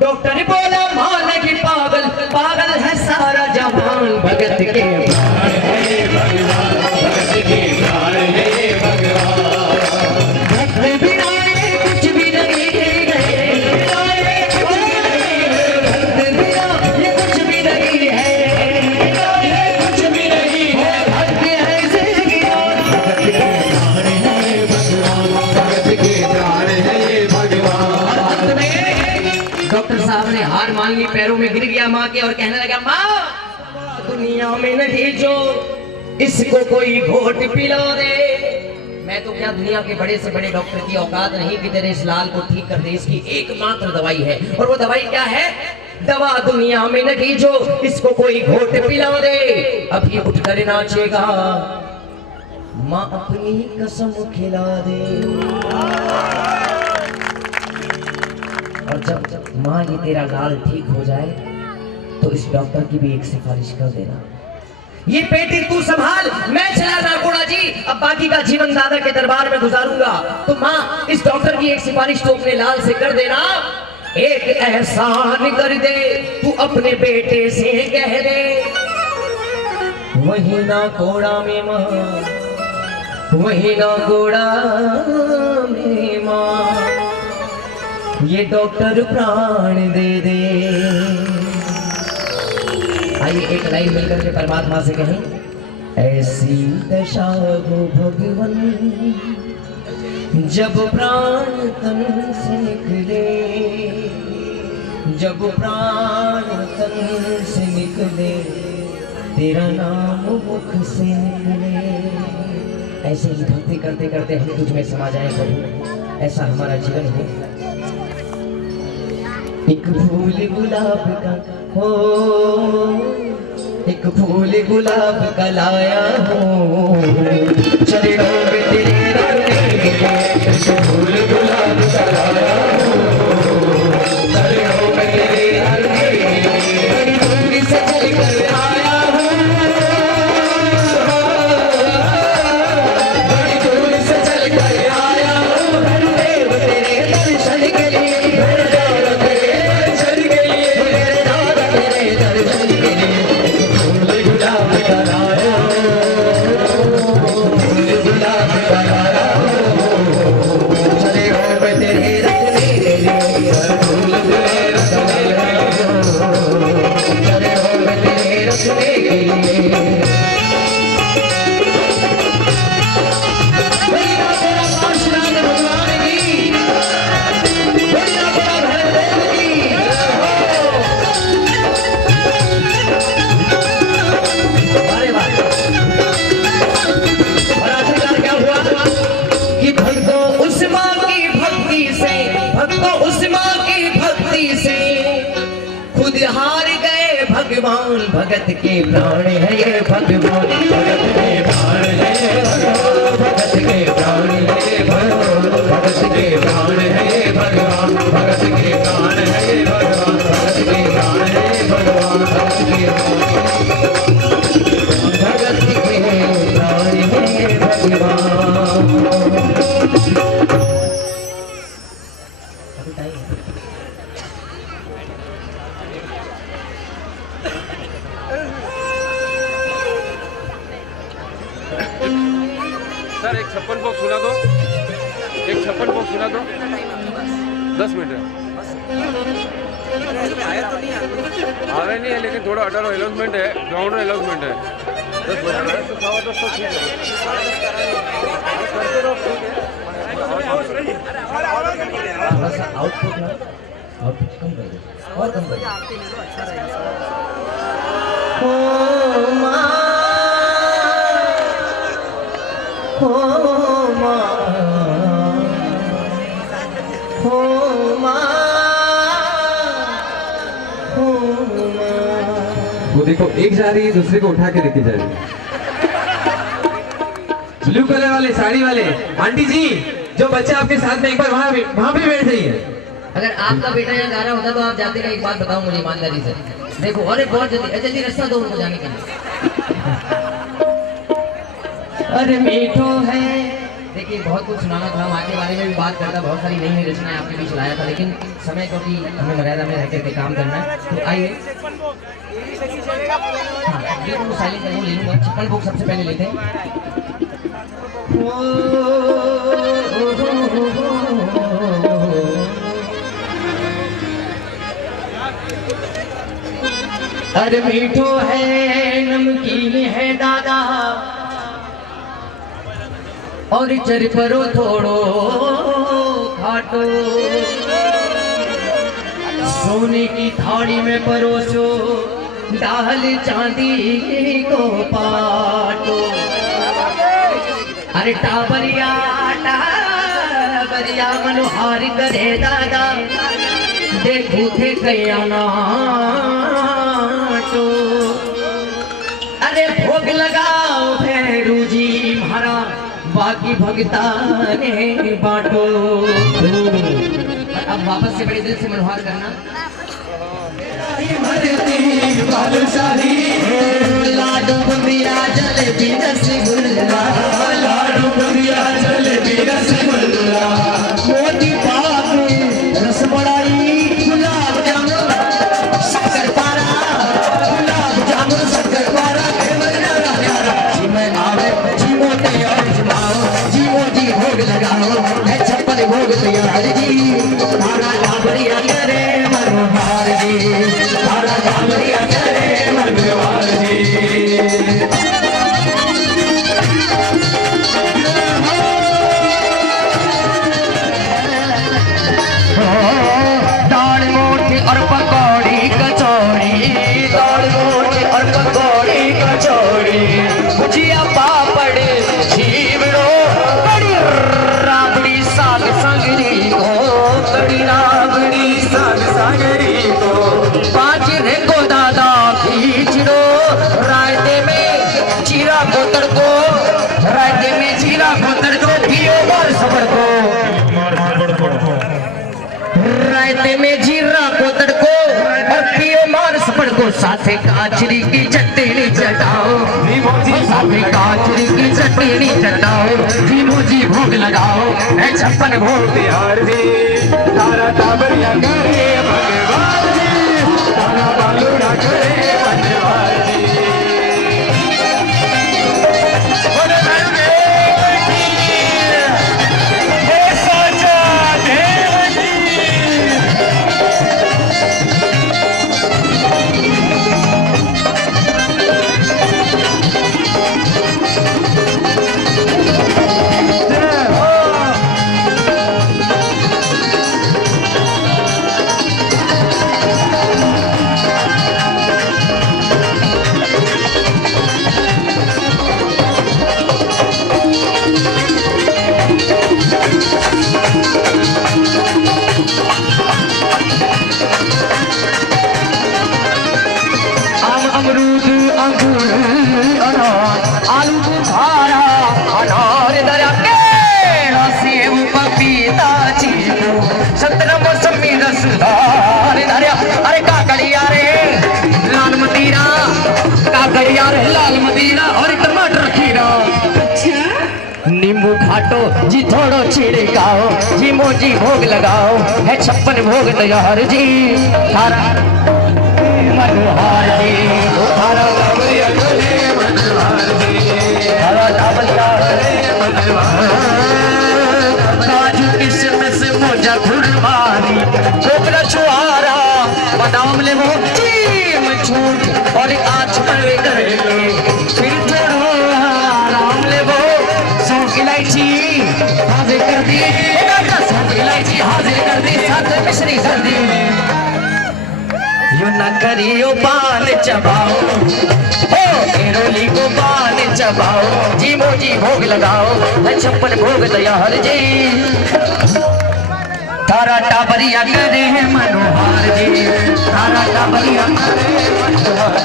डॉक्टर बोला माने की पागल, पागल है सारा जहान, भगत के प्राण है भगवान, भगत के प्राण है भगवान। भक्त बिना ये कुछ भी नहीं है, भक्त बिना ये कुछ भी नहीं है, कुछ भी नहीं है, भक्त है जिंदगी और भगत के प्राण है भगवान, भगत के प्राण है भगवान। डॉक्टर साहब ने हार मान ली, पैरों में गिर गया माँ के और कहने लगा, माँ दुनिया में नहीं जो इसको कोई घोट पिला दे। मैं तो क्या दुनिया के बड़े से बड़े डॉक्टर की औकात नहीं कि तेरे इस लाल को ठीक कर दे, इसकी एकमात्र दवाई है। और वो दवाई क्या है? दवा दुनिया में नहीं जो इसको कोई घोट पिला दे। अभी उठकर नाचेगा, माँ अपनी कसम खिला दे। और जब माँ ये तेरा लाल ठीक हो जाए तो इस डॉक्टर की भी एक सिफारिश कर देना, ये पेटी तू संभाल, मैं चला नागोड़ा जी, अब बाकी का जीवन दादा के दरबार में गुजारूंगा। तो माँ इस डॉक्टर की एक सिफारिश तो अपने लाल से कर देना, एक एहसान कर दे तू अपने बेटे से कह दे, वही ना घोड़ा में माँ, वही ना घोड़ा में माँ, ये डॉक्टर प्राण दे दे। आइए एक लाइन मिलकर के परमात्मा से कहें, ऐसी दशा हो भगवन जब प्राण तन से निकले, जब प्राण तन से निकले, तेरा नाम मुख से निकले। ऐसे ही भक्ति करते करते हम तुझ में समा जाए प्रभु, ऐसा हमारा जीवन हो। एक फूल गुलाब का हो, एक फूल गुलाब का लाया हो, चरणों में तेरे रखने के लिए। एक फूल गुलाब का लाया हो, चरणों में तेरे रखने के लिए। बड़ी दूर से चल कर आया हूँ, बड़ी दूर से चल कर आया हूँ, गुरुदेव तेरे दर्शन के लिए। भगवान भगत के प्राण है ये भगवान, भगत के प्राण है ये भगवान, भगत के प्राण है ये भगवान, भगत के प्राण है ये भगवान, भगत के प्राण है ये भगवान, भगत के प्राण है ये भगवान, भगत के प्राण है ये भगवान। एक 56 बॉक्स सुना दो 10 मिनट है आ रहे नहीं है लेकिन थोड़ा अटल अनाउंसमेंट है ग्राउंड में अनाउंसमेंट है 10 बजा रहा है तो 10:15 तो ठीक है करते रहो ठीक है थोड़ा सा आउटपुट कम कर दो और कम कर दो हो माँ हो माँ हो माँ हो माँ। वो देखो एक जा रही है दूसरे को उठा के लेके जा रही है ब्लू कलर वाले साड़ी वाले आंटी जी जो बच्चा आपके साथ में एक बार वहाँ पे बैठ जाइए। अगर आपका बेटा यहाँ गा रहा होता तो आप जाते का एक बात बताओ मुझे ईमानदारी से। देखो अरे बहुत जल्दी जल्दी रास्ता दो उनको जाने के लिए। अरे मीठो है। देखिए बहुत कुछ सुनाना था, माँ के बारे में भी बात करता, बहुत सारी नई नई रचनाएं आपके बीच लाया था, लेकिन समय को भी हमें मर्यादा में रह करके काम करना है। तो आइए साइलेंट है वो ले लूंगा। 56 बुक सबसे पहले लेते हैं। अरे मीठो है नमकीन है दादा और चर परो थोड़ो खाटो, सोने की थाली में परोसो दाल चांदी को पाटो। अरे टाबरिया मनोहार करे दादा देखू थे कया नाटो। अरे भोग लगाओ भैरू जी महारा बाकी भगता ने बांटो। अब वापस से बड़े दिल से मनोहार करना। लाडू बुंदिया जलेबी रसगुल्ला, लाडू बुंदिया जलेबी रसगुल्ला, मोती पाक रसमलाई गुलाब जामुन शक्कर पारा, गुलाब जामुन शक्कर पारा जी मैं आवे जी मोटे और जमाओ जी मोटी भोग लगाओ है 56 भोग तैयार जी। तारा डाबरिया करे मनोहार जी, तारा डाबरिया करे मनोहार जी। दाल मोटी और पकौड़ी कचौड़ी, दाल मोटी और पकौड़ी कचौड़ी, भुजिया पापड़ छीवड़ो कड़ी राबड़ी साग संगरी को, कड़ी राबड़ी साग संगरी को, 5 रेंगो दादा खींचड़ो रायते में जीरा को तड़को, रायते में जीरा को तड़को पियो मार सबड़ को, रायते में जीरा को तड़को और पियो मार सबड़ को, साथे काचरी की चटनी चटाओ, साथे काचरी की चटनी चटाओ, जीमो जी भोग लगाओ है 56 भोग तैयार जी। तारा टाबरिया करे भगवान जी, तारा बालूड़ा करे भगवान जी। अमरूद अंगूर अनार आलू बुखारा अनार दरा केला सेब पपीता चीकू संतरा मौसमी रसदार दरिया। अरे काकड़िया रे लाल मतीरा, काकड़िया रे लाल मतीरा और टमाटर खीरा, नींबू खाटो जी थोड़ो छिड़काओ, जी मोजी भोग लगाओ है 56 भोग तैयार जी। तारा मनोहार जी, तारा डाबरिया करे मनोहार जी, तारा डाबरिया करे मनोहार, काजू जा कुर्बानी छोकरा छुआरा बादाम ले वो चीम छूट और आज पर कर ले फिर थोड़ा आराम ले वो सौंफ इलायची हाजिर कर दी सौंफ इलायची हाजिर कर दी साथ मिश्री कर दी यू न करियो पान चबाओ ओ एरोली को पान चबाओ जी मोजी भोग लगाओ छप्पन भोग तैयार जी तारा टाबरिया करे मनोहार जी तारा टाबरिया करे मनोहार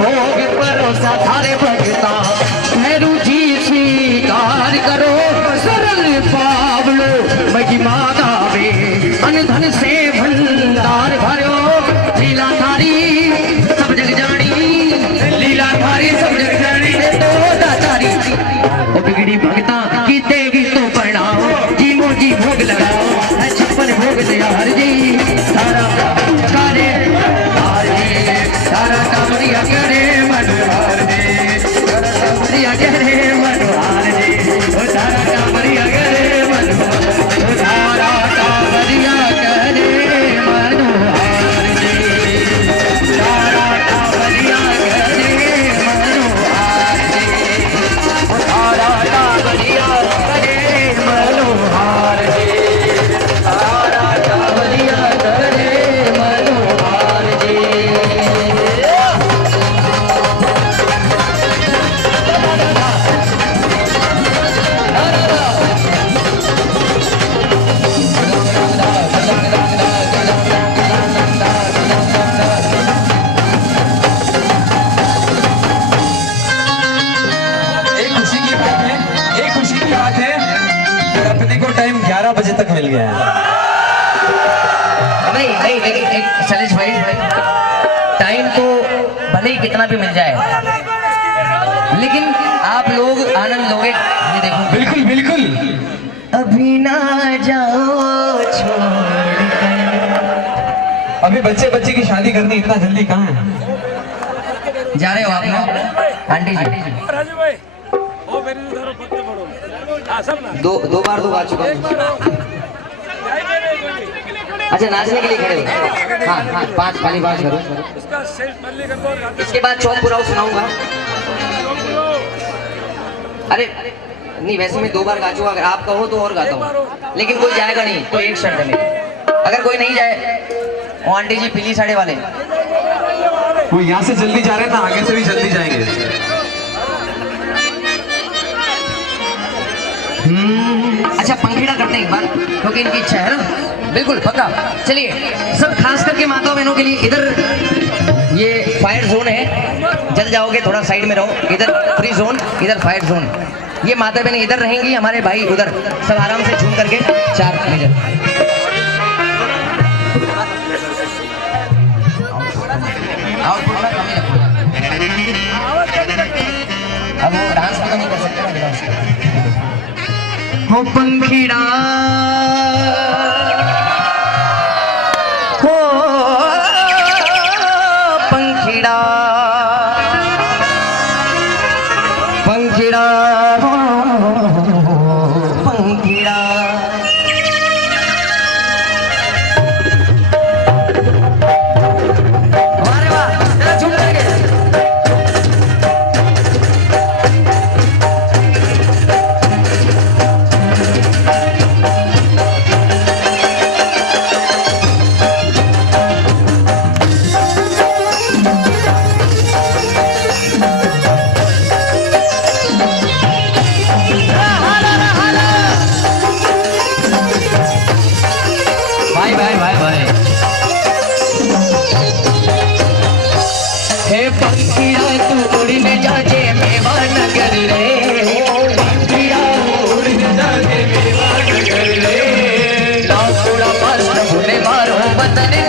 भोग परोसा थारे भगता भैरू जी स्वीकार करो सरल पावलो महिमा गावे अनधन से भंडार भरो लीला थारी सब जग जानी लीला थारी सब जग जानी तो दातारी ओ बिगड़ी भगता की देवी तो प्रणाम जी मोजी भोग लगाओ छप्पन भोग तैयार जी सारा कार्य तारा कामरिया करे मनोहार जी तारा कामरिया करे मनोहार जी ओ तारा कामरिया करे मनोहार ओ तारा कामरिया करे मनोहार जी तारा कामरिया करे मनोहार जी ओ तारा कामरिया करे मनोहार जी तारा कामरिया करे मनोहार जी टाइम 11 बजे तक मिल गया है। नहीं लेकिन एक शैलेश भाई टाइम तो भले ही कितना भी मिल जाए लेकिन आप लोग आनंद लोगे ये देखो बिल्कुल बिल्कुल अभी ना जाओ छोड़ अभी बच्चे की शादी करनी इतना जल्दी कहाँ है? जा रहे हो आप लोग आंटी जी राजू भाई ओ मेरी उधर पत्ते पड़ो हां सब ना दो बार तो गा चुका हूँ अच्छा नाचने के लिए खड़े हो हाँ पांच खाली पांच करो इसका सेल्फ मल्ली कर दो इसके बाद चौक पुराव सुनाऊंगा अरे नहीं वैसे मैं 2 बार गा चुका अगर आप कहो तो और गाता हूँ लेकिन कोई जाएगा नहीं तो एक शर्त है मेरी अगर कोई नहीं जाए वो आंटी जी पीली साड़ी वाले वो यहाँ से जल्दी जा रहे हैं ना आगे से भी जल्दी जाएंगे अच्छा पंखीड़ा करते हैं एक बार क्योंकि इनकी इच्छा है ना बिल्कुल पक्का चलिए सब खास करके माता बहनों के लिए इधर ये फायर जोन है जल जाओगे थोड़ा साइड में रहो इधर फ्री जोन इधर फायर जोन ये माता बहन इधर रहेंगी हमारे भाई उधर सब आराम से झूम करके 4 मीटर अब वो डांस भी तो नहीं कर सकते ना डांस हो पंखीड़ा हो पंखीड़ा पंखीड़ा हो पंखीड़ा अरे वाह जरा झूम करके भाई हे पंखीड़ा तू उड़ने जाजे मेवा नगर रे पंखीड़ा उड़ने जाजे मेवा नगर रे लाखों मस्त भुने मारो बतने